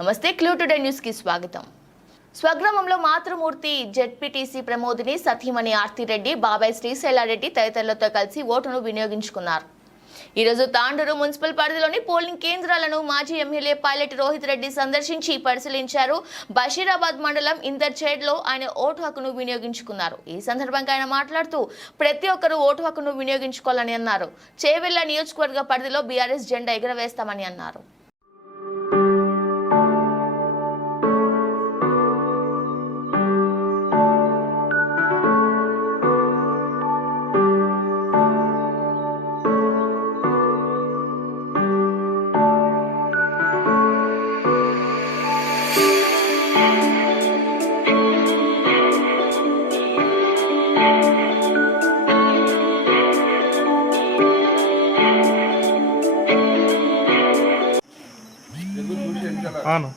నమస్తే, clue today news కి స్వాగతం. స్వగ్రామంలో మాతృమూర్తి జెడ్పీటీసీ ప్రమోదిని సతీమణి ఆర్తిరెడ్డి, బాబాయ్ శ్రీశైలారెడ్డి తదితరులతో కలిసి ఓటును వినియోగించుకున్నారు. ఈ రోజు తాండూరు మున్సిపల్ పరిధిలోని పోలింగ్ కేంద్రాలను మాజీ ఎమ్మెల్యే పైలట్ రోహిత్ రెడ్డి సందర్శించి పరిశీలించారు. బషీరాబాద్ మండలం ఇందర్చేడ్లో ఆయన ఓటు హక్కును వినియోగించుకున్నారు. ఈ సందర్భంగా ఆయన మాట్లాడుతూ ప్రతి ఒక్కరూ ఓటు హక్కును వినియోగించుకోవాలని అన్నారు. చేవెళ్ల నియోజకవర్గ పరిధిలో బీఆర్ఎస్ జెండా ఎగురవేస్తామని అన్నారు. అవును.